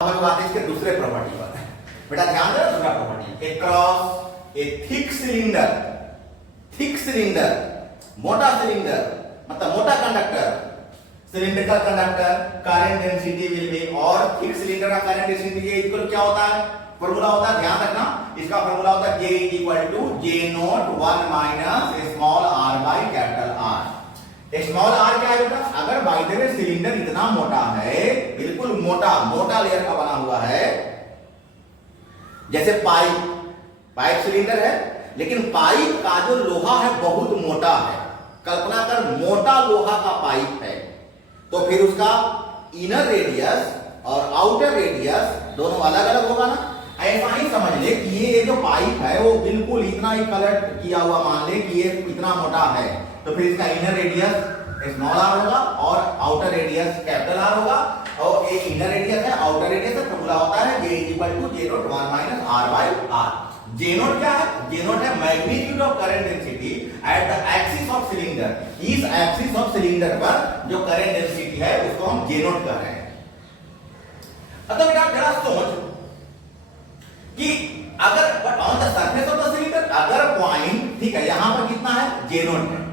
हम बात इसके दूसरे प्रॉपर्टी पर। बेटा ध्यान देना दूसरा प्रॉपर्टी, अक्रॉस ए थिक सिलिंडर, मोटा सिलिंडर मतलब मोटा conductor, cylindrical conductor, current density will be, और थिक सिलिंडर का करंट डेंसिटी इक्वल क्या होता है, फॉर्मूला होता है, ध्यान रखना इसका फॉर्मूला होता है J equal to J naught 1 minus small r by capital R। Small r क्या है बेटा, अगर बाय द वे सिलिंडर इतना मोटा है, बिल्कुल मोटा लेयर का बना हुआ है, जैसे पाइप सिलिंडर है, लेकिन पाइप का जो लोहा है बहुत मोटा है, कल्पना कर मोटा लोहा का पाइप है, तो फिर उसका इनर रेडियस और आउटर रेडियस दोनों अलग अलग होगा ना। ऐसा ही समझ ले कि ये जो पाइप है वो बिल्कुल इतना ही कलर किया हुआ, मान ले कि ये इतना मोटा है, तो फिर इसका इनर रेडियस स्मॉल r होगा और आउटर रेडियस कैपिटल R होगा, और एक इनर रेडियस है, आउटर रेडियस है, फॉर्मूला होता है J equal to J naught 1 minus R by R। J naught क्या है, J नॉट है magnitude of current density at the axis of cylinder. इस एक्सिस ऑफ सिलिंडर पर जो करंट डेंसिटी है उसको हम J नॉट कर रहे हैं। तो बेटा जरा सोच कि अगर on the surface of the cylinder, अगर पॉइंट ठीक है यहां पर कितना है J नॉट है,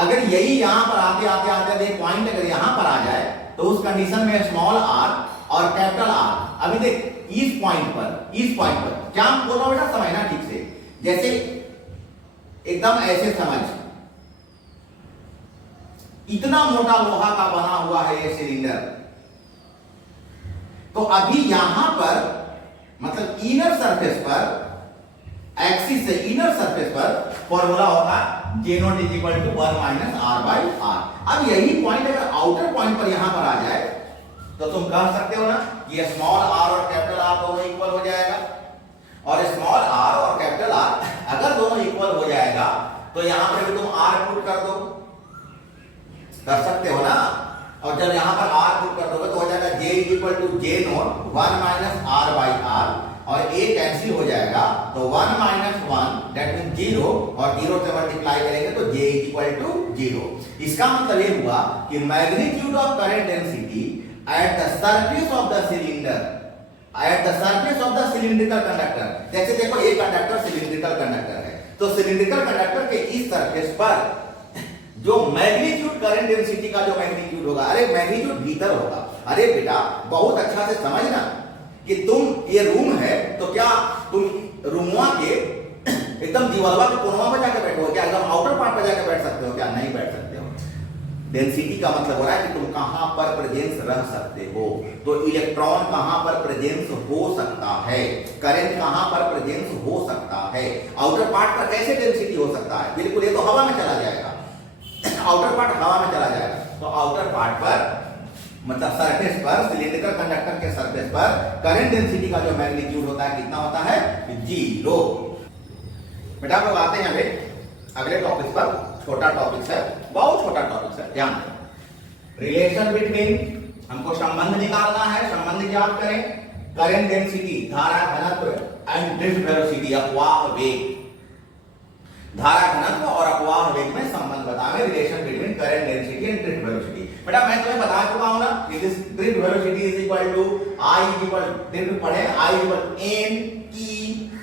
अगर यही यहां पर आते देख पॉइंट अगर यहां पर आ जाए तो उस कंडीशन में स्मॉल r और कैपिटल R, अभी देख इस पॉइंट पर क्या हम बोल रहा हूं बेटा, समझना ठीक से, जैसे एकदम ऐसे समझ, इतना मोटा लोहा का बना हुआ है ये सिलिंडर, तो अभी यहां पर मतलब इनर सरफेस पर, एक्सिस से इनर सरफेस पर फॉर्मूला होगा J naught is equal to 1 minus R by R। अब यही पॉइंट अगर आउटर पॉइंट पर यहां पर आ जाए तो तुम कह सकते हो ना कि स्मॉल r और कैपिटल R दोनों इक्वल हो जाएगा, और स्मॉल r और कैपिटल R अगर दोनों इक्वल हो जाएगा तो यहां पर भी तुम r पुट कर दो, कर सकते हो ना, और जब यहां पर r पुट कर दोगे तो हो जाएगा J equal to J naught 1 minus R by R, और a कैंसिल हो जाएगा तो 1 माइनस 1 दैट मीन 0, और 0 से मल्टीप्लाई करेंगे तो J इक्वल टू 0। इसका मतलब ये हुआ कि magnitude of current density at the surface of the cylinder, at the surface of the cylindrical conductor, जैसे देखो ये कंडक्टर सिलिंड्रिकल कंडक्टर है, तो सिलिंड्रिकल कंडक्टर के इस सरफेस पर जो मैग्नीट्यूड करंट डेंसिटी का जो मैग्नीट्यूड होगा, अरे मैग्नीट्यूड भीतर होगा, अरे बेटा बहुत अच्छा से समझना कि तुम ये रूम है तो क्या तुम रूमवा के एकदम दीवारवा के कोनवा पे जाके बैठो, क्या एकदम आउटर पार्ट पे जाके बैठ सकते हो, क्या नहीं बैठ सकते हो। डेंसिटी का मतलब हो रहा है कि तुम कहां पर प्रेजेंस रह सकते हो, तो इलेक्ट्रॉन कहां पर प्रेजेंस हो सकता है, करंट कहां पर प्रेजेंस हो सकता है, आउटर पार्ट पर कैसे डेंसिटी हो सकता है, बिल्कुल ये तो हवा में चला जाएगा, आउटर पार्ट हवा में चला जाएगा, तो आउटर पार्ट पर मतलब सरफेस पर, सिलिंड्रिकल कंडक्टर के सरफेस पर करंट डेंसिटी का जो मैग्नीट्यूड होता है कितना होता है, 0। बेटा हम लोग आते हैं अगले टॉपिक पर, छोटा टॉपिक है, बहुत छोटा टॉपिक है, ध्यान दें। रिलेशन बिटवीन, हमको संबंध निकालना है, संबंध ज्ञात करें, करंट डेंसिटी धारा घनत्व एंड ड्रिफ्ट वेलोसिटी अपवाह वेग, धारा घनत्व और अपवाह वेग में संबंध बताएं, relation between current density and drift velocity. बेटा मैं तुम्हें बता चुका हूं ना कि this drift velocity is equal to I equal drift पढ़े I equal N E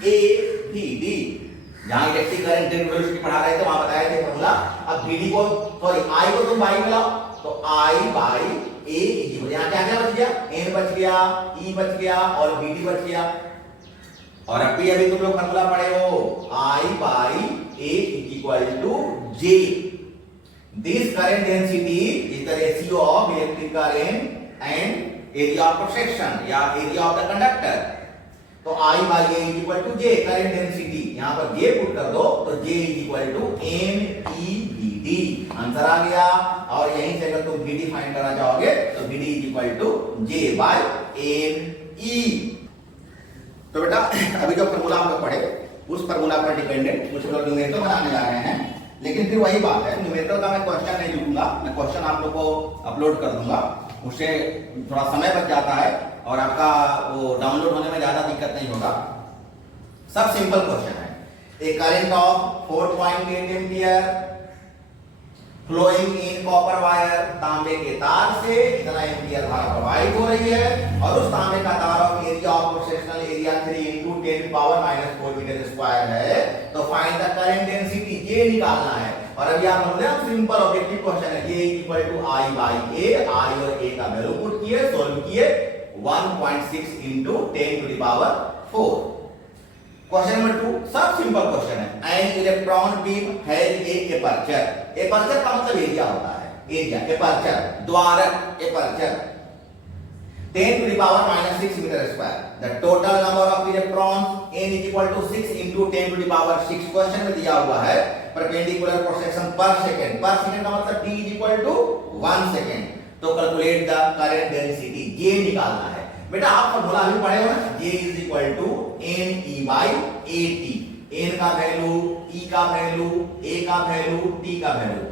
A V D, जहां इलेक्ट्रिक करंट ड्रिफ्ट वेलोसिटी पढ़ा रहे थे वहां बताया थे फॉर्मूला। अब VD को सॉरी I को तुम बाई में लाओ तो I बाई A इक्वल, यहां क्या क्या बच गया, N बच गया, E बच गया और VD बच गया, और अभी तुम लोग फॉर्मूला पढ़े हो I by A equal to J। This current density is the ratio of electric current and area of cross section या area of the conductor। तो I by A is equal to J, current density यहाँ पर J put कर दो तो J is equal to NEVD, answer आ गया। और यहीं से अगर तुम VD फाइंड करना चाहोगे तो VD is equal to J by NE। तो बेटा अभी जो फॉर्मूला हम लोग पढ़े उस फॉर्मूला पर डिपेंडेंट कुछ लोग न्यूमेरिकल बनाने जा रहे हैं, लेकिन फिर वही बात है, न्यूमेरिकल का मैं क्वेश्चन नहीं लिखूंगा, मैं क्वेश्चन आप लोग को अपलोड कर दूंगा, उससे थोड़ा समय बच जाता है और आपका वो डाउनलोड होने में ज्यादा दिक्कत नहीं होगा। सब सिंपल क्वेश्चन है। A current of 4.8 ampere flowing in copper wire, तांबे के तार से इतना एम्पियर धारा प्रवाहित हो रही है और उस तांबे का तार of area of sectional area 3 into 10 power -4 metre square है। तो फाइंड द करंट डेंसिटी, ये निकालना है। और अभी आप बोल रहे हैं सिंपल ऑब्जेक्टिव क्वेश्चन है, ये equal to I by A, I और A का वैल्यू पुट किए, सॉल्व किए, 1.6 into 10 to the power 4। Question number 2 सब सिंपल क्वेश्चन है। An electron beam has a aperture, aperture का मतलब एरिया होता है, एरिया, एपर्चर द्वारक, aperture 10 to the power -6 metre square. The total number of electrons n is equal to 6 into 10 to the power 6। Question में दिया हुआ है परपेंडिकुलर प्रोसेक्शन पर सेकंड, पर सेकंड का मतलब t is equal to 1 second. तो कैलकुलेट द करंट डेंसिटी, ये निकालना है। बेटा आप फॉर्मूला अभी पढ़े हो ना, J is equal to NE by AT, n का वैल्यू, E का वैल्यू, A का वैल्यू, T का वैल्यू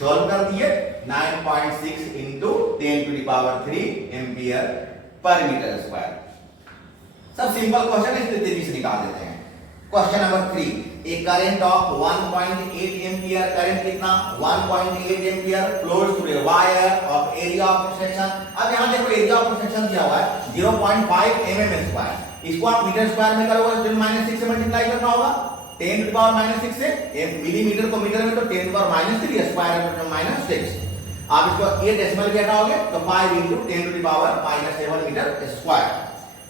सॉल्व कर दिए, 9.6 into 10 to the power 3 ampere per metre square. सब सिंपल क्वेश्चन इसलिए तेजी से निकाल देते हैं। Question number 3, A current of 1.8 ampere, current कितना 1.8 ampere flows through a wire of area of section. अब यहां देखो एरिया ऑफ सेक्शन दिया हुआ है 0.5 mm स्क्वायर, इसको आप मीटर स्क्वायर में करोगे तो -6 से मल्टीप्लाई करना होगा, 10 to the power -6 से, मिलीमीटर को मीटर में तो 10 to the power -3, स्क्वायर में -6। आप इसको ये डेसिमल भी हटाओगे तो 5 into 10 to the power -7 metre square.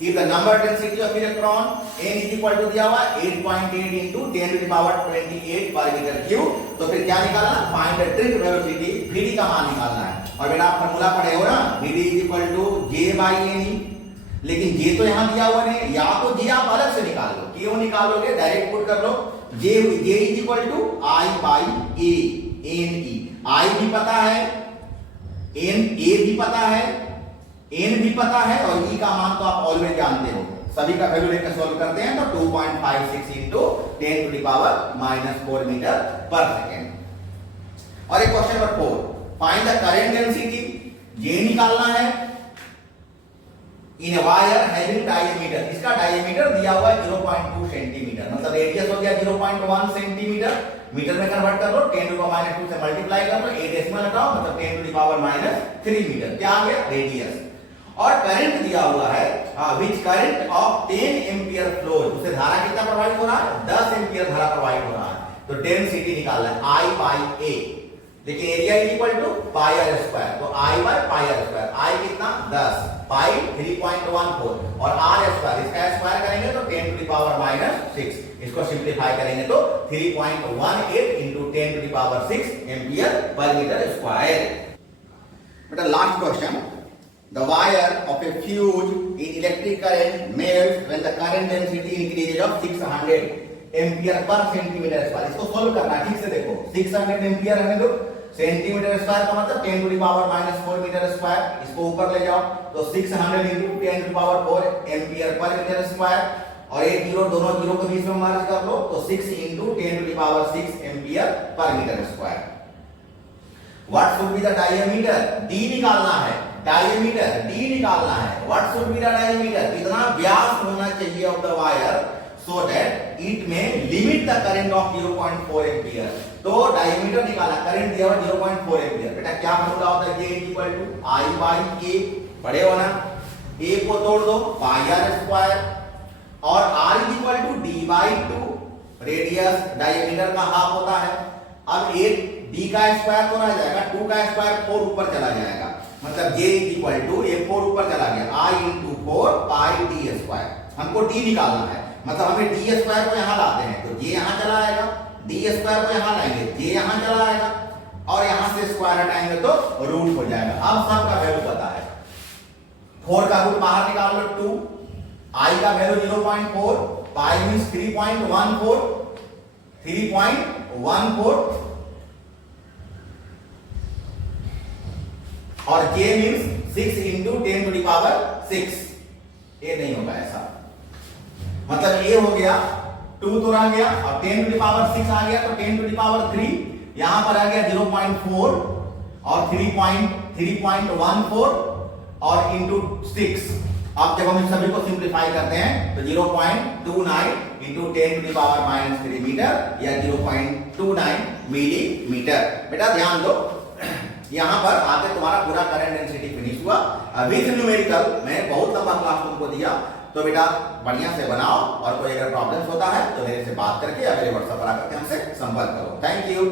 If the number density of electron n is equal to दिया हुआ 8.8 into 10 to the power 28 per meter cube, तो फिर क्या निकालना, find the trick velocity, vd का मान निकालना है। और बेटा आप फार्मूला पढ़े हो ना, vd is equal to j by ne, लेकिन j तो यहां दिया हुआ नहीं, या तो j आप अलग से निकाल लो, क्यों निकालोगे, डायरेक्ट पुट कर लो, j is equal to I by a, ne, I भी पता है, n a भी पता है, n भी पता है और e का मान तो आप ऑलवेज जानते हो, सभी का वैल्यू लेकर सॉल्व करते हैं तो 2.56 into 10 to the power -4 metre पर सेकेंड। और एक question number 4, find the current density, ये निकालना है इन वायर हैविंग डायमीटर, इसका डायमीटर दिया हुआ है 0.2 सेंटीमीटर, मतलब रेडियस हो गया 0.1 सेंटीमीटर, मीटर में कन्वर्ट कर लो, 10 to the power -2 से मल्टीप्लाई कर लो, 8 डेसिमल हटाओ मतलब 10 to the power -3 मीटर, क्या आ गया रेडियस। और करंट दिया हुआ है विच करंट ऑफ 10 एम्पियर फ्लो, उससे धारा कितना प्रवाहित हो रहा है, 10 एम्पियर धारा प्रवाहित हो रहा है, तो डेंसिटी निकालना है I by A, लेकिन area is equal to pi r square, तो I by pi r square, I कितना 10, पाई 3.14 और R स्क्वायर, इसका स्क्वायर करेंगे तो 10 to the power -6, इसको सिंपलीफाई करेंगे तो 3.18 into 10 to the power 6 ampere per metre square. बेटा last question, the wire of a fuse in electric current melts when the current density increases of 600 ampere per centimetre square. इसको solve करना है, ठीक से देखो, 600 ampere है तो centimetre square का मतलब 10 to the power -4 metre square, इसको ऊपर ले जाओ तो 600 into 10 to the power 4 ampere per metre square, और ये जीरो दोनों जीरो के बीच में मर्ज कर लो तो 6 into 10 to the power 6 ampere per metre square. What should be the diameter, d निकालना है, डायमीटर d निकालना है, what should be the diameter, कितना व्यास होना चाहिए of the wire so that it may limit the current of 0.4 ampere. तो diameter निकाला, करंट दिया हुआ 0.4 एम्पियर, बेटा क्या फॉर्मूला होता है, J equal to I by A, पढ़े हो ना, A को तोड़ दो पाई आर स्क्वायर और R equal to D by 2, radius diameter का हाफ होता है। अब एक D का स्क्वायर तो रह जाएगा, 2 का स्क्वायर 4 ऊपर चला जाएगा, मतलब J इक्वल टू ये 4 ऊपर चला गया, I into 4 pi D square, हमको D निकालना है, मतलब हमें डी स्क्वायर को यहां लाते हैं तो ये यहां चला आएगा, डी स्क्वायर को यहां लाएंगे ये यहां चला आएगा, और यहां से स्क्वायर हटाएंगे तो रूट हो जाएगा। अब सबका वैल्यू पता है, 4 का रूट बाहर निकाल लो 2, आई का वैल्यू 0.4, पाई मींस 3.14, 3.14 और जे means 6 into 10 to the power 6, ये नहीं होगा ऐसा, मतलब ये हो गया 2 तो रह गया और 10 to the power 6 आ गया तो 10 to the power 3, यहां पर आ गया 0.4 और 3.14 और इंटू 6। अब जब हम इन सभी को सिंप्लीफाई करते हैं तो 0.29 into 10 to the power -3 metre या 0.29 मिलीमीटर। बेटा ध्यान दो, यहाँ पर आके तुम्हारा पूरा करंट डेंसिटी फिनिश हुआ। विथ न्यूमेरिकल मैं बहुत लंबा क्लास तुमको दिया, तो बेटा बढ़िया से बनाओ, और कोई अगर प्रॉब्लम्स होता है तो मेरे से बात करके या मेरे व्हाट्सएप पर आकर हमसे संपर्क करो। Thank you.